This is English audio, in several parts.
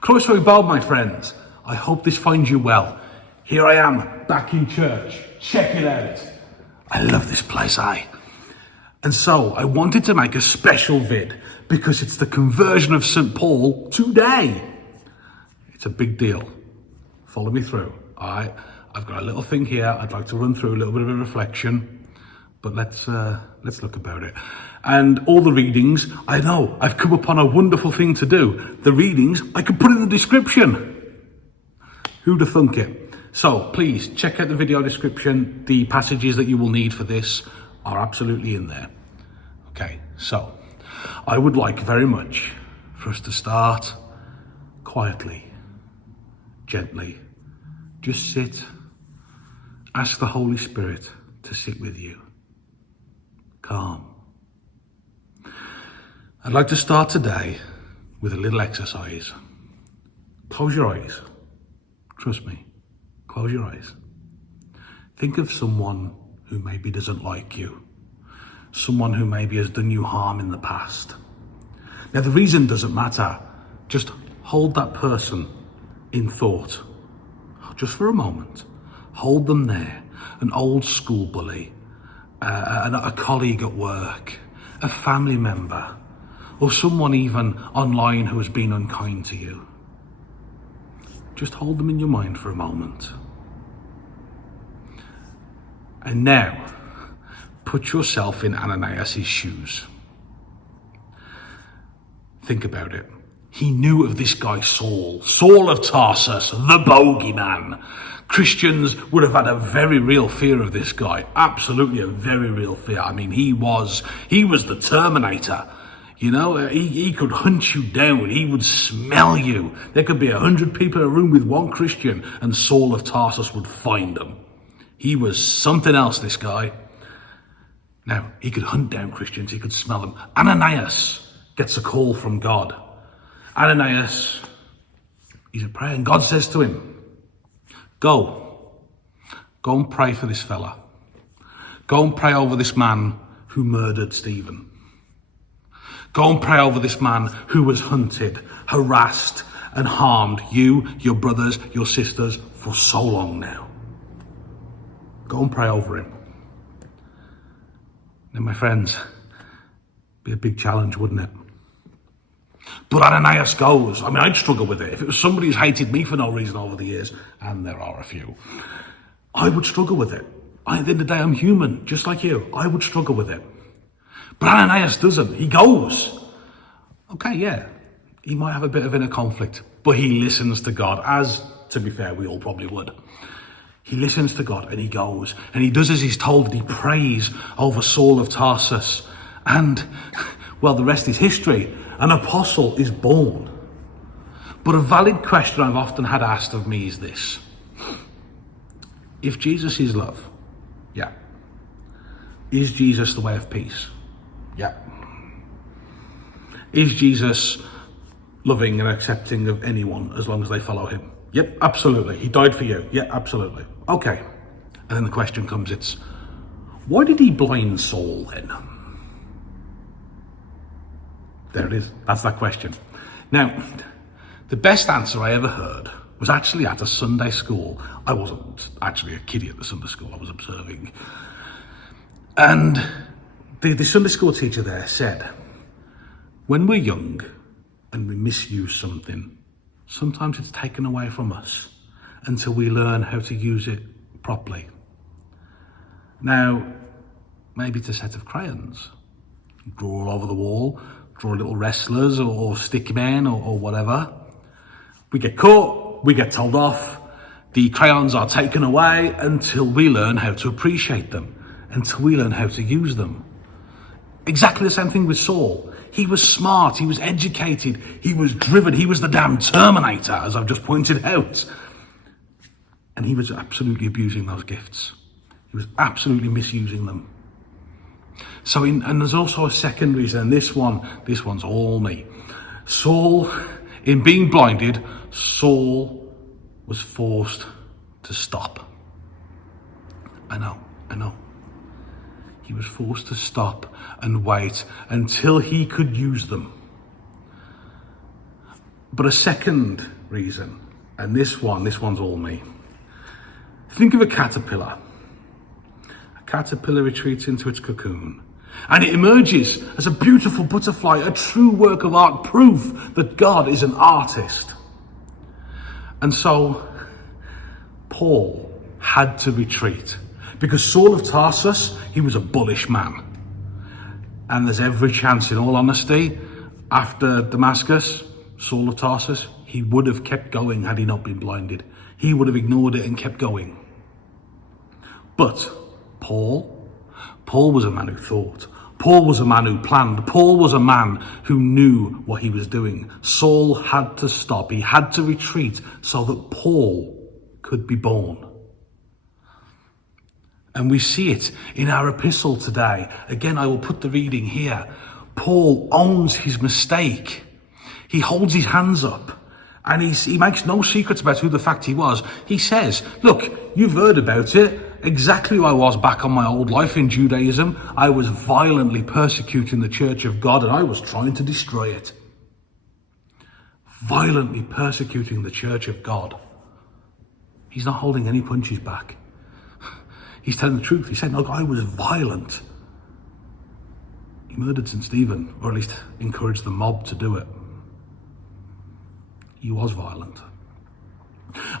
Crossroad Bow, my friends, I hope this finds you well. Here I am, back in church. Check it out. I love this place, And so, I wanted to make a special vid because it's the conversion of St. Paul today. It's a big deal. Follow me through, alright? I've got a little thing here. I'd like to run through a little bit of a reflection, but let's look about it. And all the readings, I know, I've come upon a wonderful thing to do. The readings, I could put in the description. Who'd have thunk it? So please check out the video description. The passages that you will need for this are absolutely in there. Okay, so I would like very much for us to start quietly, gently. Just sit, ask the Holy Spirit to sit with you. Calm. I'd like to start today with a little exercise. Close your eyes. Trust me, close your eyes. Think of someone who maybe doesn't like you. Someone who maybe has done you harm in the past. Now the reason doesn't matter. Just hold that person in thought. Just for a moment. Hold them there. An old school bully, a colleague at work, a family member, or someone even online who has been unkind to you. Just hold them in your mind for a moment. And now, put yourself in Ananias' shoes. Think about it. He knew of this guy Saul of Tarsus, the bogeyman. Christians would have had a very real fear of this guy. Absolutely a very real fear. I mean, he was the Terminator. You know, he could hunt you down. He would smell you. There could be 100 people in a room with one Christian and Saul of Tarsus would find them. He was something else, this guy. Now, he could hunt down Christians. He could smell them. Ananias gets a call from God. Ananias, he's at prayer and God says to him, Go and pray for this fella. Go and pray over this man who murdered Stephen. Go and pray over this man who was hunted, harassed and harmed you, your brothers, your sisters for so long now. Go and pray over him. Now, my friends, be a big challenge, wouldn't it? But Ananias goes. I mean, I'd struggle with it. If it was somebody who's hated me for no reason over the years, and there are a few, I would struggle with it. At the end of the day, I'm human, just like you. I would struggle with it. But Ananias doesn't. He goes. Okay, yeah, he might have a bit of inner conflict, but he listens to God, as, to be fair, we all probably would. He listens to God and he goes and he does as he's told and he prays over Saul of Tarsus. And, well, the rest is history. An apostle is born. But a valid question I've often had asked of me is this. If Jesus is love, yeah. Is Jesus the way of peace? Yeah. Is Jesus loving and accepting of anyone as long as they follow him? Yep, absolutely. He died for you. Yeah, absolutely. Okay. And then the question comes, it's, why did he blind Saul then? There it is. That's that question. Now, the best answer I ever heard was actually at a Sunday school. I wasn't actually a kiddie at the Sunday school. I was observing. And the Sunday school teacher there said, when we're young and we misuse something, sometimes it's taken away from us until we learn how to use it properly. Now, maybe it's a set of crayons. Draw all over the wall, draw little wrestlers or stick men or whatever. We get caught, we get told off, the crayons are taken away until we learn how to appreciate them, until we learn how to use them. Exactly the same thing with Saul. He was smart, he was educated, he was driven, he was the damn Terminator, as I've just pointed out. And he was absolutely abusing those gifts. He was absolutely misusing them. So, and there's also a second reason, and this one's all me. Saul, in being blinded, Saul was forced to stop. I know. He was forced to stop and wait until he could use them. But a second reason, and this one's all me. Think of a caterpillar. A caterpillar retreats into its cocoon, and it emerges as a beautiful butterfly, a true work of art, proof that God is an artist. And so Paul had to retreat because Saul of Tarsus, he was a bullish man. And there's every chance, in all honesty, after Damascus, Saul of Tarsus, he would have kept going had he not been blinded. He would have ignored it and kept going. But Paul was a man who thought. Paul was a man who planned. Paul was a man who knew what he was doing. Saul had to stop. He had to retreat so that Paul could be born. And we see it in our epistle today. Again, I will put the reading here. Paul owns his mistake. He holds his hands up. And he makes no secrets about who the fact he was. He says, look, you've heard about it. Exactly who I was back on my old life in Judaism. I was violently persecuting the church of God and I was trying to destroy it. Violently persecuting the church of God. He's not holding any punches back. He's telling the truth. He said, look, I was violent. He murdered St. Stephen, or at least encouraged the mob to do it. He was violent.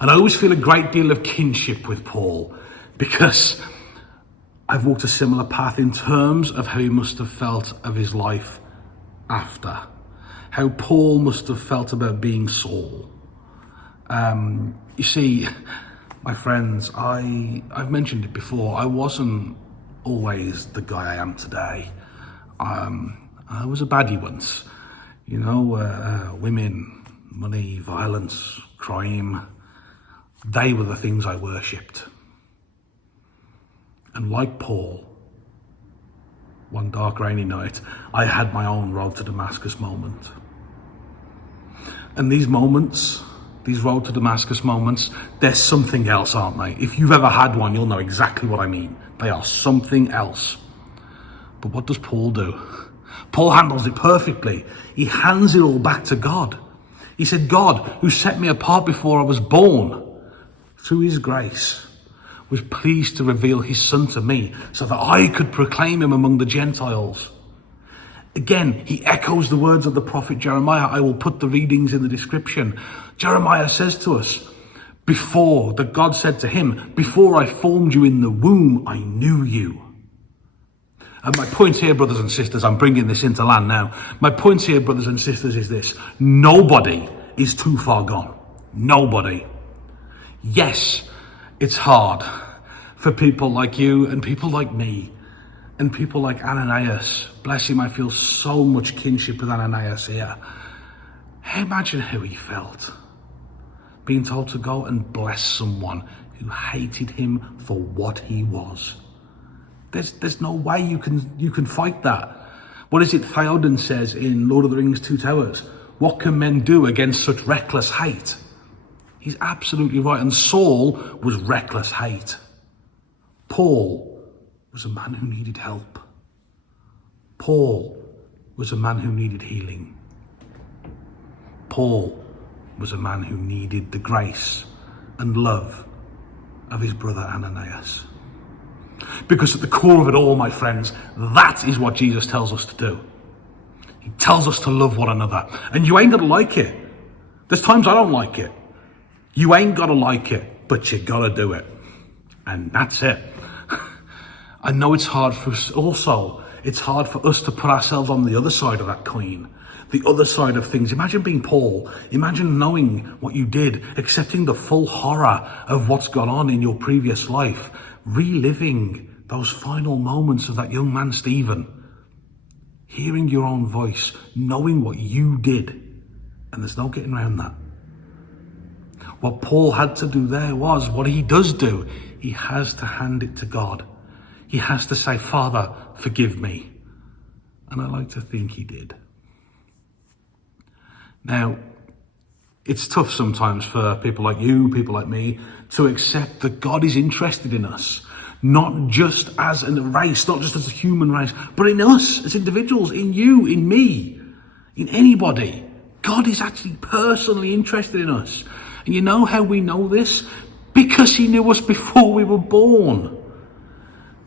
And I always feel a great deal of kinship with Paul because I've walked a similar path in terms of how he must have felt of his life after. How Paul must have felt about being Saul. You see, my friends, I've mentioned it before, I wasn't always the guy I am today. I was a baddie once. You know, women, money, violence, crime, they were the things I worshipped. And like Paul, one dark rainy night, I had my own road to Damascus moment. And these moments, these road to Damascus moments, they're something else, aren't they? If you've ever had one, you'll know exactly what I mean. They are something else. But what does Paul do? Paul handles it perfectly. He hands it all back to God. He said, God, who set me apart before I was born, through his grace, was pleased to reveal his son to me so that I could proclaim him among the Gentiles. Again, he echoes the words of the prophet Jeremiah. I will put the readings in the description. Jeremiah says to us, that God said to him, before I formed you in the womb, I knew you. And my point here, brothers and sisters, I'm bringing this into land now. My point here, brothers and sisters, is this. Nobody is too far gone. Nobody. Yes, it's hard for people like you and people like me and people like Ananias. Bless him, I feel so much kinship with Ananias here. Imagine how he felt. Being told to go and bless someone who hated him for what he was. There's no way you can fight that. What is it Theoden says in Lord of the Rings Two Towers? What can men do against such reckless hate? He's absolutely right. And Saul was reckless hate. Paul was a man who needed help. Paul was a man who needed healing. Paul was a man who needed the grace and love of his brother Ananias. Because at the core of it all, my friends, that is what Jesus tells us to do. He tells us to love one another. And you ain't got to like it. There's times I don't like it. You ain't got to like it, but you got to do it. And that's it. I know it's hard for us also. It's hard for us to put ourselves on the other side of that coin. The other side of things. Imagine being Paul. Imagine knowing what you did, accepting the full horror of what's gone on in your previous life, reliving those final moments of that young man, Stephen, hearing your own voice, knowing what you did, and there's no getting around that. What Paul had to do there was what he does do. He has to hand it to God. He has to say, Father, forgive me. And I like to think he did. Now, it's tough sometimes for people like you, people like me, to accept that God is interested in us, not just as a race, not just as a human race, but in us as individuals, in you, in me, in anybody. God is actually personally interested in us. And you know how we know this? Because he knew us before we were born.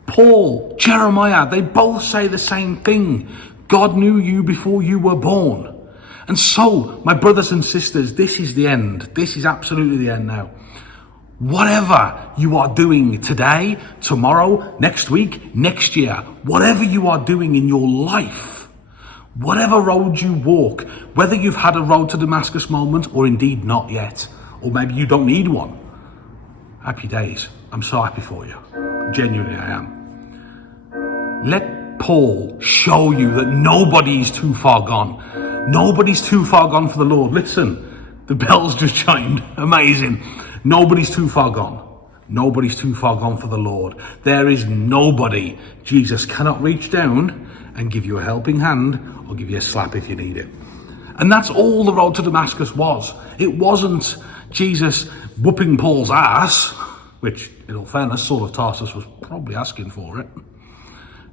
Paul, Jeremiah, they both say the same thing. God knew you before you were born. And so, my brothers and sisters, this is the end. This is absolutely the end now. Whatever you are doing today, tomorrow, next week, next year, whatever you are doing in your life, whatever road you walk, whether you've had a road to Damascus moment or indeed not yet, or maybe you don't need one, happy days. I'm so happy for you. Genuinely I am. Let Paul show you that nobody's too far gone. Nobody's too far gone for the Lord. Listen, the bells just chimed. Amazing. Nobody's too far gone. Nobody's too far gone for the Lord. There is nobody Jesus cannot reach down and give you a helping hand or give you a slap if you need it. And that's all the road to Damascus was. It wasn't Jesus whooping Paul's ass, which, in all fairness, Saul of Tarsus was probably asking for it.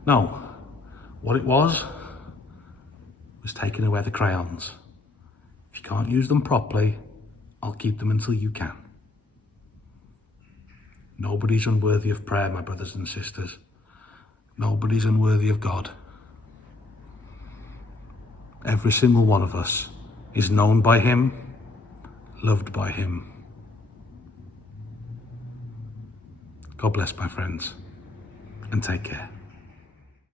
No. What it was taking away the crayons. If you can't use them properly, I'll keep them until you can. Nobody's unworthy of prayer, my brothers and sisters. Nobody's unworthy of God. Every single one of us is known by him, loved by him. God bless, my friends, and take care.